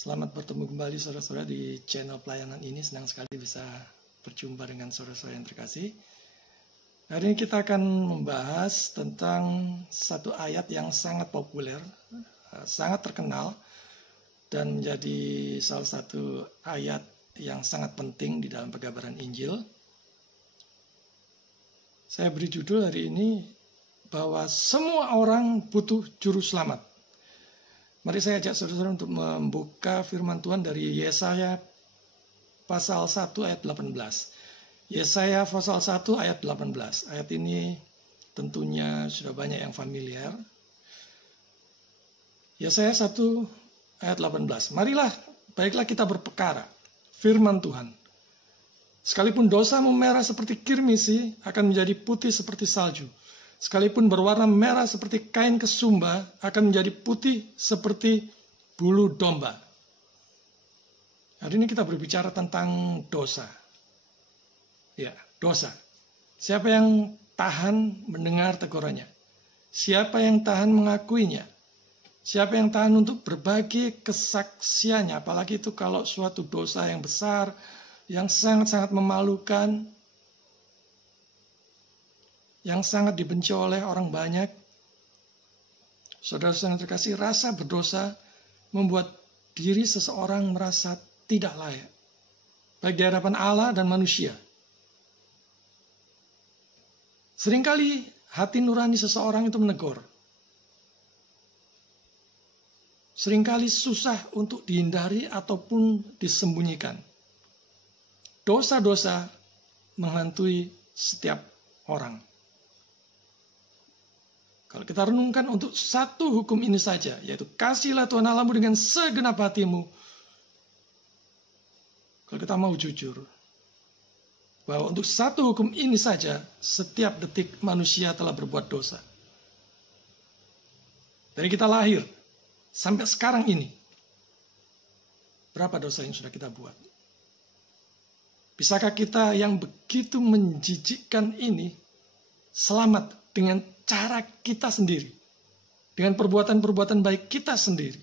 Selamat bertemu kembali saudara-saudara di channel pelayanan ini. Senang sekali bisa berjumpa dengan saudara-saudara yang terkasih. Hari ini kita akan membahas tentang satu ayat yang sangat populer, sangat terkenal, dan menjadi salah satu ayat yang sangat penting di dalam perkabaran Injil. Saya beri judul hari ini bahwa semua orang butuh juru selamat. Mari saya ajak saudara untuk membuka firman Tuhan dari Yesaya pasal 1 ayat 18. Yesaya pasal 1 ayat 18. Ayat ini tentunya sudah banyak yang familiar. Yesaya 1 ayat 18. Marilah, baiklah kita berperkara. Firman Tuhan. Sekalipun dosa memerah seperti kirmisi, akan menjadi putih seperti salju. Sekalipun berwarna merah seperti kain kesumba, akan menjadi putih seperti bulu domba. Hari ini kita berbicara tentang dosa. Ya, dosa. Siapa yang tahan mendengar tegurannya? Siapa yang tahan mengakuinya? Siapa yang tahan untuk berbagi kesaksiannya? Apalagi itu kalau suatu dosa yang besar, yang sangat-sangat memalukan, yang sangat dibenci oleh orang banyak. Saudara-saudara yang terkasih, rasa berdosa membuat diri seseorang merasa tidak layak, baik di hadapan Allah dan manusia. Seringkali hati nurani seseorang itu menegur. Seringkali susah untuk dihindari ataupun disembunyikan. Dosa-dosa menghantui setiap orang. Kalau kita renungkan untuk satu hukum ini saja, yaitu kasihlah Tuhan Allahmu dengan segenap hatimu. Kalau kita mau jujur, bahwa untuk satu hukum ini saja, setiap detik manusia telah berbuat dosa. Dari kita lahir, sampai sekarang ini, berapa dosa yang sudah kita buat? Bisakah kita yang begitu menjijikkan ini, selamat dengan cara kita sendiri, dengan perbuatan-perbuatan baik kita sendiri?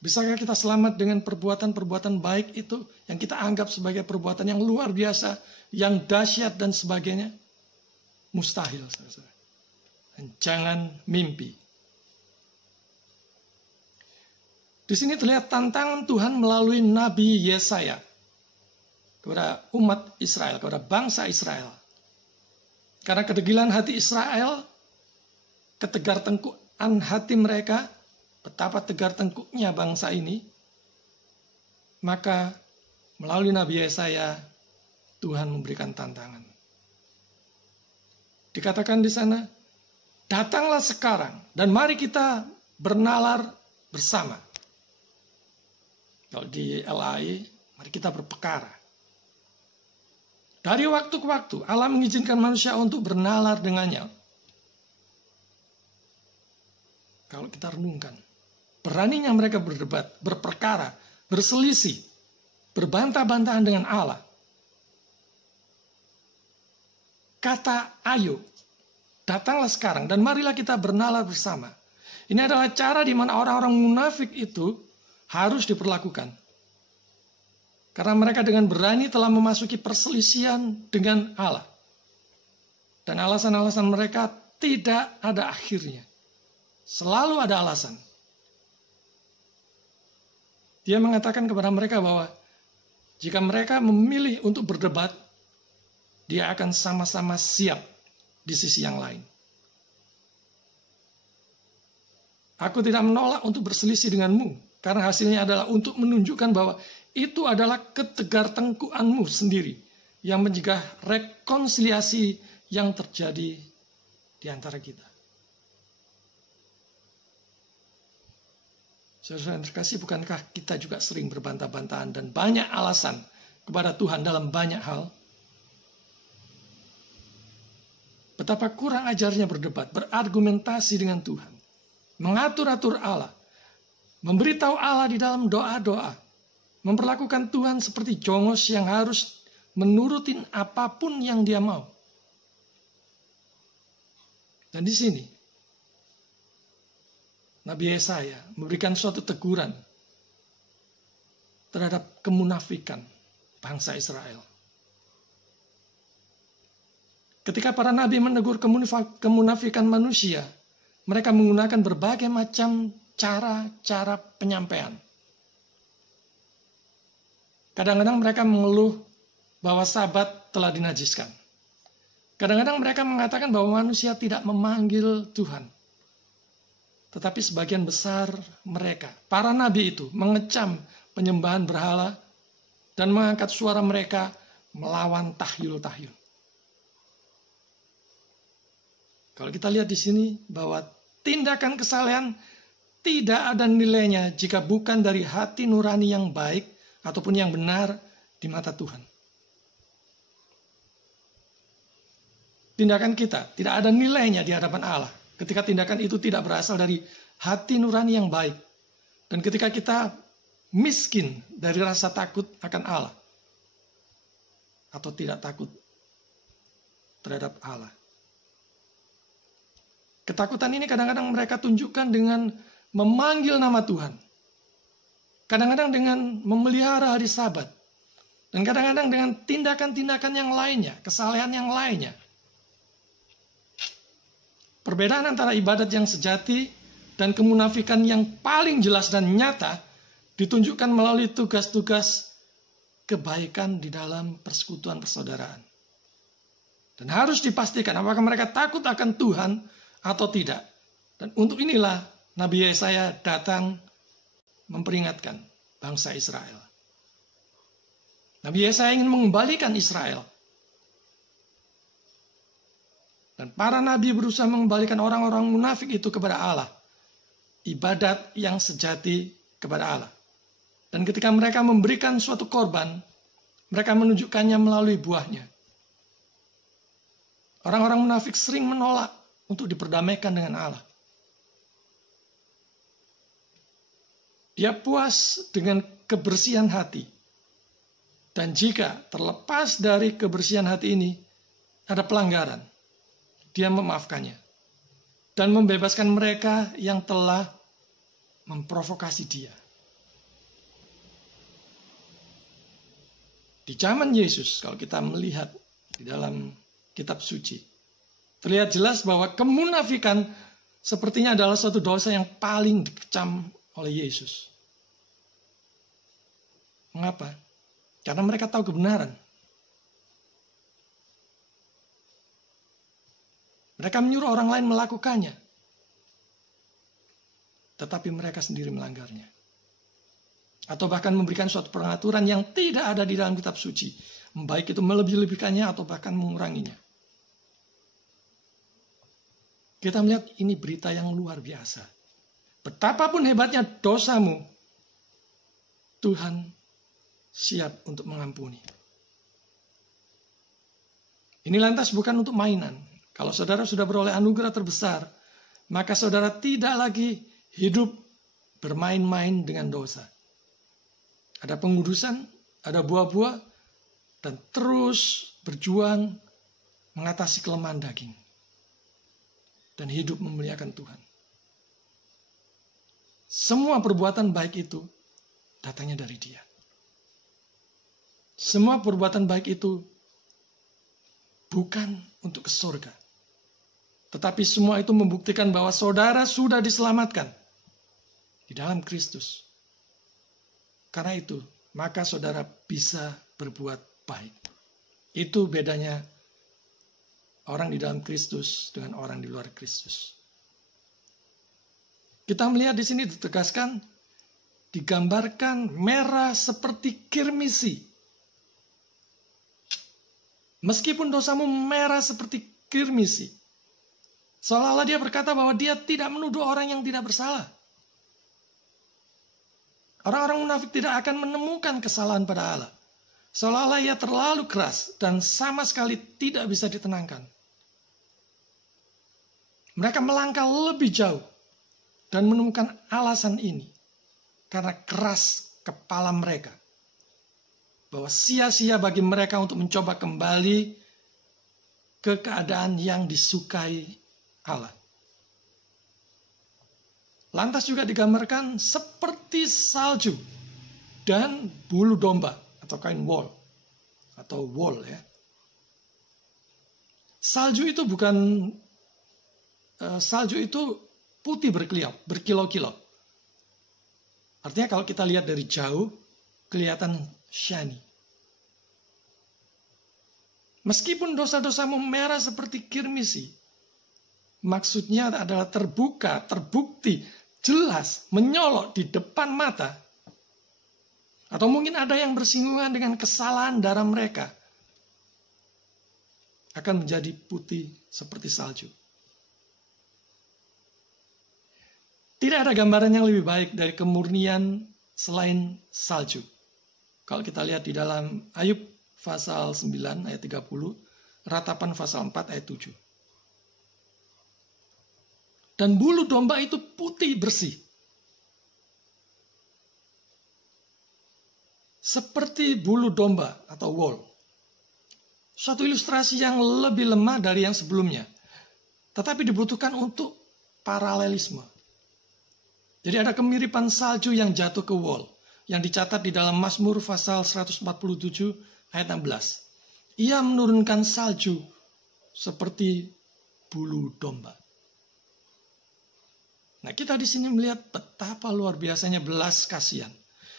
Bisakah kita selamat dengan perbuatan-perbuatan baik itu yang kita anggap sebagai perbuatan yang luar biasa, yang dahsyat dan sebagainya? Mustahil, saudara. Dan jangan mimpi. Di sini terlihat tantangan Tuhan melalui Nabi Yesaya kepada umat Israel, kepada bangsa Israel. Karena kedegilan hati Israel, ketegar tengkukan hati mereka, betapa tegar tengkuknya bangsa ini, maka melalui Nabi Yesaya, Tuhan memberikan tantangan. Dikatakan di sana, datanglah sekarang dan mari kita bernalar bersama. Kalau di LAI, mari kita berperkara. Dari waktu ke waktu, Allah mengizinkan manusia untuk bernalar dengannya. Kalau kita renungkan, beraninya mereka berdebat, berperkara, berselisih, berbantah-bantahan dengan Allah. Kata ayo, datanglah sekarang dan marilah kita bernalar bersama. Ini adalah cara di mana orang-orang munafik itu harus diperlakukan. Karena mereka dengan berani telah memasuki perselisihan dengan Allah. Dan alasan-alasan mereka tidak ada akhirnya. Selalu ada alasan. Dia mengatakan kepada mereka bahwa jika mereka memilih untuk berdebat, dia akan sama-sama siap di sisi yang lain. Aku tidak menolak untuk berselisih denganmu, karena hasilnya adalah untuk menunjukkan bahwa itu adalah ketegar tengkukanmu sendiri yang mencegah rekonsiliasi yang terjadi di antara kita. Saudara yang terkasih, bukankah kita juga sering berbantah-bantahan dan banyak alasan kepada Tuhan dalam banyak hal? Betapa kurang ajarnya berdebat, berargumentasi dengan Tuhan, mengatur-atur Allah, memberitahu Allah di dalam doa-doa, memperlakukan Tuhan seperti jongos yang harus menurutin apapun yang dia mau. Dan di sini Nabi Yesaya memberikan suatu teguran terhadap kemunafikan bangsa Israel. Ketika para nabi menegur kemunafikan manusia, mereka menggunakan berbagai macam cara-cara penyampaian. Kadang-kadang mereka mengeluh bahwa Sabat telah dinajiskan. Kadang-kadang mereka mengatakan bahwa manusia tidak memanggil Tuhan. Tetapi sebagian besar mereka, para nabi itu, mengecam penyembahan berhala dan mengangkat suara mereka melawan tahyul-tahyul. Kalau kita lihat di sini bahwa tindakan kesalehan tidak ada nilainya jika bukan dari hati nurani yang baik ataupun yang benar di mata Tuhan. Tindakan kita tidak ada nilainya di hadapan Allah ketika tindakan itu tidak berasal dari hati nurani yang baik. Dan ketika kita miskin dari rasa takut akan Allah atau tidak takut terhadap Allah. Ketakutan ini kadang-kadang mereka tunjukkan dengan memanggil nama Tuhan. Kadang-kadang dengan memelihara hari Sabat. Dan kadang-kadang dengan tindakan-tindakan yang lainnya, kesalehan yang lainnya. Perbedaan antara ibadat yang sejati dan kemunafikan yang paling jelas dan nyata ditunjukkan melalui tugas-tugas kebaikan di dalam persekutuan persaudaraan. Dan harus dipastikan apakah mereka takut akan Tuhan atau tidak. Dan untuk inilah Nabi Yesaya datang memperingatkan bangsa Israel. Nabi Yesaya ingin mengembalikan Israel. Dan para nabi berusaha mengembalikan orang-orang munafik itu kepada Allah. Ibadat yang sejati kepada Allah. Dan ketika mereka memberikan suatu korban, mereka menunjukkannya melalui buahnya. Orang-orang munafik sering menolak untuk diperdamaikan dengan Allah. Dia puas dengan kebersihan hati. Dan jika terlepas dari kebersihan hati ini ada pelanggaran, dia memaafkannya. Dan membebaskan mereka yang telah memprovokasi dia. Di zaman Yesus, kalau kita melihat di dalam kitab suci, terlihat jelas bahwa kemunafikan sepertinya adalah suatu dosa yang paling dikecam oleh Yesus. Mengapa? Karena mereka tahu kebenaran. Mereka menyuruh orang lain melakukannya. Tetapi mereka sendiri melanggarnya. Atau bahkan memberikan suatu pengaturan yang tidak ada di dalam kitab suci. Baik itu melebih-lebihkannya atau bahkan menguranginya. Kita melihat ini berita yang luar biasa. Betapapun hebatnya dosamu, Tuhan siap untuk mengampuni. Ini lantas bukan untuk mainan. Kalau saudara sudah beroleh anugerah terbesar, maka saudara tidak lagi hidup bermain-main dengan dosa. Ada pengudusan, ada buah-buah, dan terus berjuang mengatasi kelemahan daging. Dan hidup memuliakan Tuhan. Semua perbuatan baik itu datangnya dari Dia. Semua perbuatan baik itu bukan untuk ke surga. Tetapi semua itu membuktikan bahwa saudara sudah diselamatkan di dalam Kristus. Karena itu, maka saudara bisa berbuat baik. Itu bedanya orang di dalam Kristus dengan orang di luar Kristus. Kita melihat di sini ditegaskan, digambarkan merah seperti kirmisi. Meskipun dosamu merah seperti kirmisi, seolah-olah dia berkata bahwa dia tidak menuduh orang yang tidak bersalah. Orang-orang munafik tidak akan menemukan kesalahan pada Allah. Seolah-olah ia terlalu keras dan sama sekali tidak bisa ditenangkan. Mereka melangkah lebih jauh dan menemukan alasan ini karena keras kepala mereka. Bahwa sia-sia bagi mereka untuk mencoba kembali ke keadaan yang disukai Allah. Lantas juga digambarkan seperti salju dan bulu domba atau kain wol atau wool ya. Salju itu putih berkilau-kilau. Artinya kalau kita lihat dari jauh kelihatan shiny. Meskipun dosa-dosamu merah seperti kirmisi, maksudnya adalah terbuka, terbukti, jelas, menyolok di depan mata. Atau mungkin ada yang bersinggungan dengan kesalahan darah mereka, akan menjadi putih seperti salju. Tidak ada gambaran yang lebih baik dari kemurnian selain salju. Kalau kita lihat di dalam Ayub pasal 9 ayat 30, Ratapan pasal 4 ayat 7. Dan bulu domba itu putih bersih. Seperti bulu domba atau wool. Suatu ilustrasi yang lebih lemah dari yang sebelumnya. Tetapi dibutuhkan untuk paralelisme. Jadi ada kemiripan salju yang jatuh ke wool. Yang dicatat di dalam Mazmur pasal 147 ayat 16. Ia menurunkan salju seperti bulu domba. Nah, kita di sini melihat betapa luar biasanya belas kasihan.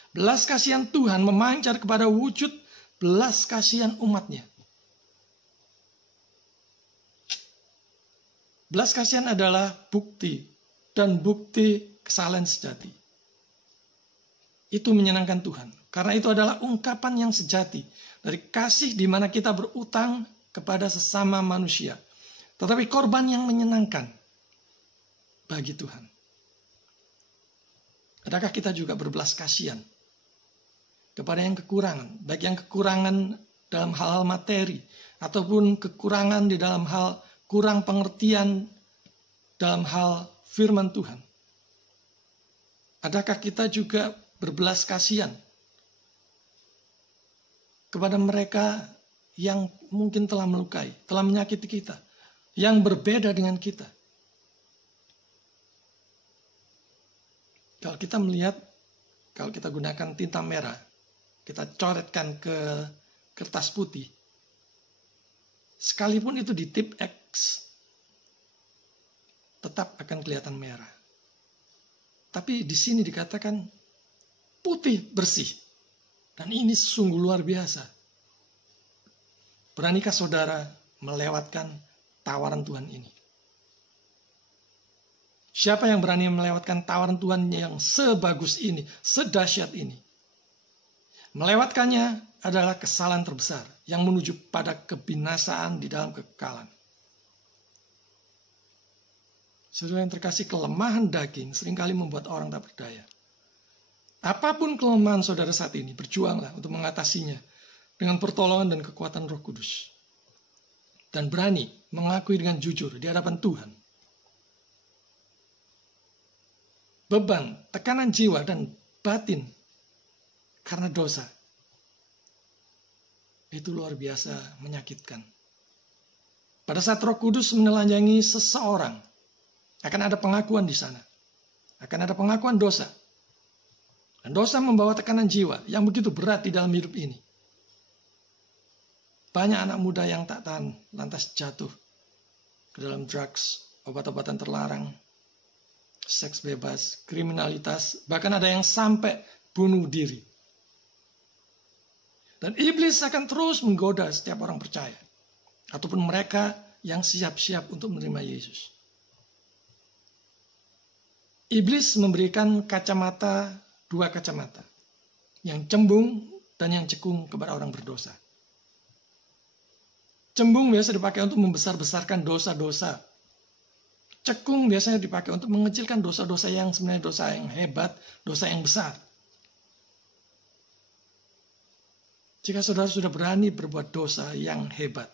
Belas kasihan Tuhan memancar kepada wujud belas kasihan umatnya. Belas kasihan adalah bukti dan bukti kesalahan sejati. Itu menyenangkan Tuhan. Karena itu adalah ungkapan yang sejati dari kasih di mana kita berutang kepada sesama manusia. Tetapi korban yang menyenangkan bagi Tuhan. Adakah kita juga berbelas kasihan kepada yang kekurangan, baik yang kekurangan dalam hal-hal materi ataupun kekurangan di dalam hal kurang pengertian dalam hal firman Tuhan? Adakah kita juga berbelas kasihan kepada mereka yang mungkin telah melukai, telah menyakiti kita, yang berbeda dengan kita? Kalau kita melihat, kalau kita gunakan tinta merah, kita coretkan ke kertas putih, sekalipun itu di tip X, tetap akan kelihatan merah. Tapi di sini dikatakan putih bersih. Dan ini sungguh luar biasa. Beranikah saudara melewatkan tawaran Tuhan ini? Siapa yang berani melewatkan tawaran Tuhan yang sebagus ini, sedahsyat ini? Melewatkannya adalah kesalahan terbesar yang menuju pada kebinasaan di dalam kekekalan. Saudara yang terkasih, kelemahan daging seringkali membuat orang tak berdaya. Apapun kelemahan saudara saat ini, berjuanglah untuk mengatasinya dengan pertolongan dan kekuatan Roh Kudus. Dan berani mengakui dengan jujur di hadapan Tuhan. Beban, tekanan jiwa dan batin karena dosa itu luar biasa menyakitkan. Pada saat Roh Kudus menelanjangi seseorang, akan ada pengakuan di sana. Akan ada pengakuan dosa. Dan dosa membawa tekanan jiwa yang begitu berat di dalam hidup ini. Banyak anak muda yang tak tahan lantas jatuh ke dalam drugs, obat-obatan terlarang, seks bebas, kriminalitas, bahkan ada yang sampai bunuh diri. Dan iblis akan terus menggoda setiap orang percaya, ataupun mereka yang siap-siap untuk menerima Yesus. Iblis memberikan dua kacamata, yang cembung dan yang cekung kepada orang berdosa. Cembung biasa dipakai untuk membesar-besarkan dosa-dosa. Cekung biasanya dipakai untuk mengecilkan dosa-dosa yang sebenarnya dosa yang hebat, dosa yang besar. Jika saudara sudah berani berbuat dosa yang hebat,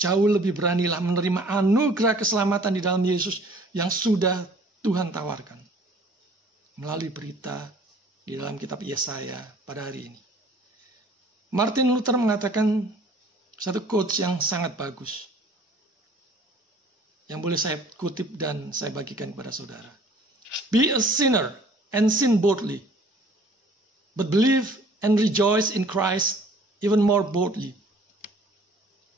jauh lebih beranilah menerima anugerah keselamatan di dalam Yesus yang sudah Tuhan tawarkan melalui berita di dalam kitab Yesaya pada hari ini. Martin Luther mengatakan satu quotes yang sangat bagus, yang boleh saya kutip dan saya bagikan kepada saudara. Be a sinner and sin boldly. but believe and rejoice in Christ even more boldly.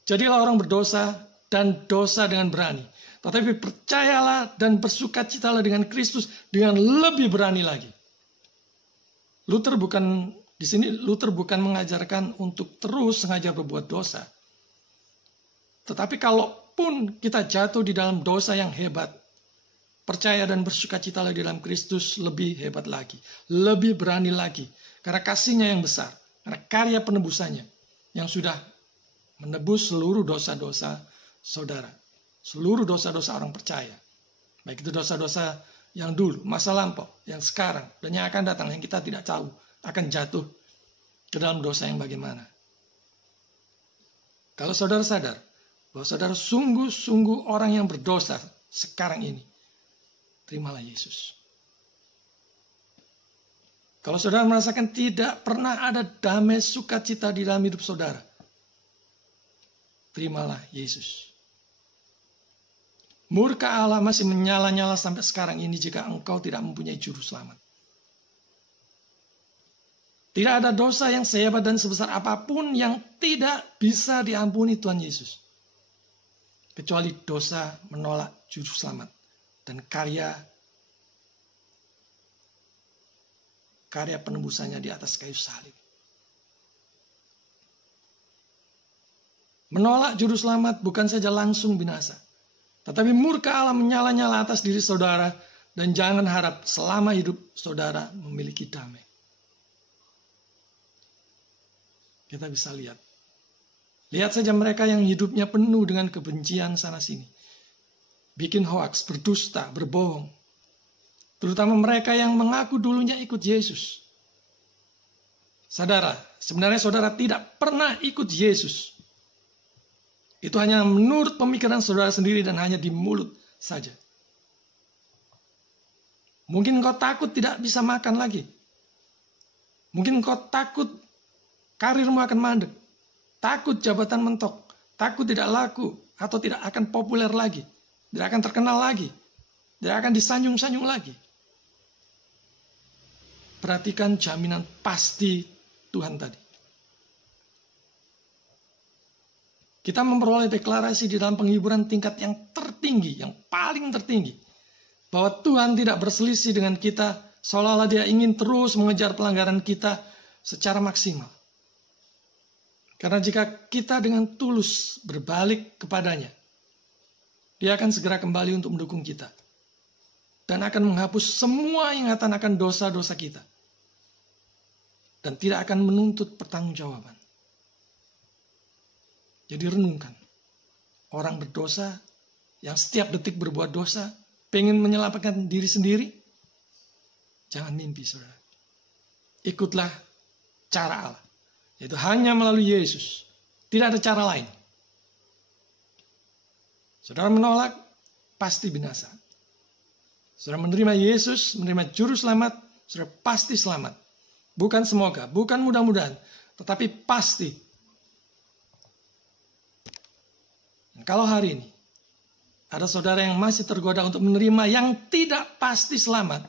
Jadilah orang berdosa dan dosa dengan berani. Tetapi percayalah dan bersukacitalah dengan Kristus dengan lebih berani lagi. Luther bukan mengajarkan untuk terus sengaja berbuat dosa. Tetapi kalaupun kita jatuh di dalam dosa yang hebat, percaya dan bersukacitalah di dalam Kristus lebih hebat lagi, lebih berani lagi. Karena kasih-Nya yang besar, karena karya penebusannya yang sudah menebus seluruh dosa-dosa saudara. Seluruh dosa-dosa orang percaya. Baik itu dosa-dosa yang dulu, masa lampau, yang sekarang, dan yang akan datang, yang kita tidak tahu akan jatuh ke dalam dosa yang bagaimana. Kalau saudara sadar bahwa saudara sungguh-sungguh orang yang berdosa sekarang ini, terimalah Yesus. Kalau saudara merasakan tidak pernah ada damai sukacita di dalam hidup saudara, terimalah Yesus. Murka Allah masih menyala-nyala sampai sekarang ini jika engkau tidak mempunyai juru selamat. Tidak ada dosa yang sehebat dan sebesar apapun yang tidak bisa diampuni Tuhan Yesus. Kecuali dosa menolak juru selamat dan karya penebusannya di atas kayu salib. Menolak juru selamat bukan saja langsung binasa, tetapi murka Allah menyala-nyala atas diri saudara, dan jangan harap selama hidup saudara memiliki damai. Kita bisa lihat. Lihat saja mereka yang hidupnya penuh dengan kebencian sana-sini. Bikin hoaks, berdusta, berbohong. Terutama mereka yang mengaku dulunya ikut Yesus. Saudara, sebenarnya saudara tidak pernah ikut Yesus. Itu hanya menurut pemikiran saudara sendiri dan hanya di mulut saja. Mungkin kau takut tidak bisa makan lagi. Mungkin kau takut karirmu akan mandek. Takut jabatan mentok. Takut tidak laku atau tidak akan populer lagi. Tidak akan terkenal lagi. Tidak akan disanjung-sanjung lagi. Perhatikan jaminan pasti Tuhan tadi. Kita memperoleh deklarasi di dalam penghiburan tingkat yang tertinggi, yang paling tertinggi. Bahwa Tuhan tidak berselisih dengan kita, seolah-olah Dia ingin terus mengejar pelanggaran kita secara maksimal. Karena jika kita dengan tulus berbalik kepadanya, Dia akan segera kembali untuk mendukung kita. Dan akan menghapus semua ingatan akan dosa-dosa kita. Dan tidak akan menuntut pertanggungjawaban. Jadi renungkan, orang berdosa yang setiap detik berbuat dosa, pengen menyelamatkan diri sendiri, jangan mimpi, saudara. Ikutlah cara Allah, yaitu hanya melalui Yesus. Tidak ada cara lain. Saudara menolak, pasti binasa. Saudara menerima Yesus, menerima juru selamat, saudara pasti selamat. Bukan semoga, bukan mudah-mudahan, tetapi pasti. Kalau hari ini ada saudara yang masih tergoda untuk menerima yang tidak pasti selamat,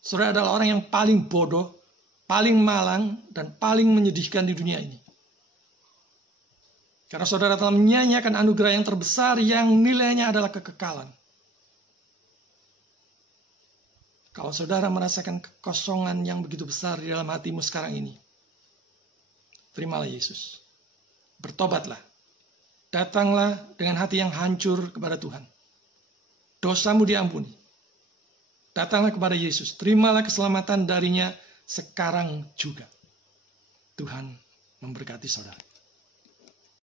saudara adalah orang yang paling bodoh, paling malang, dan paling menyedihkan di dunia ini. Karena saudara telah menyanyiakan anugerah yang terbesar yang nilainya adalah kekekalan. Kalau saudara merasakan kekosongan yang begitu besar di dalam hatimu sekarang ini, terimalah Yesus. Bertobatlah. Datanglah dengan hati yang hancur kepada Tuhan. Dosamu diampuni. Datanglah kepada Yesus. Terimalah keselamatan darinya sekarang juga. Tuhan memberkati saudara.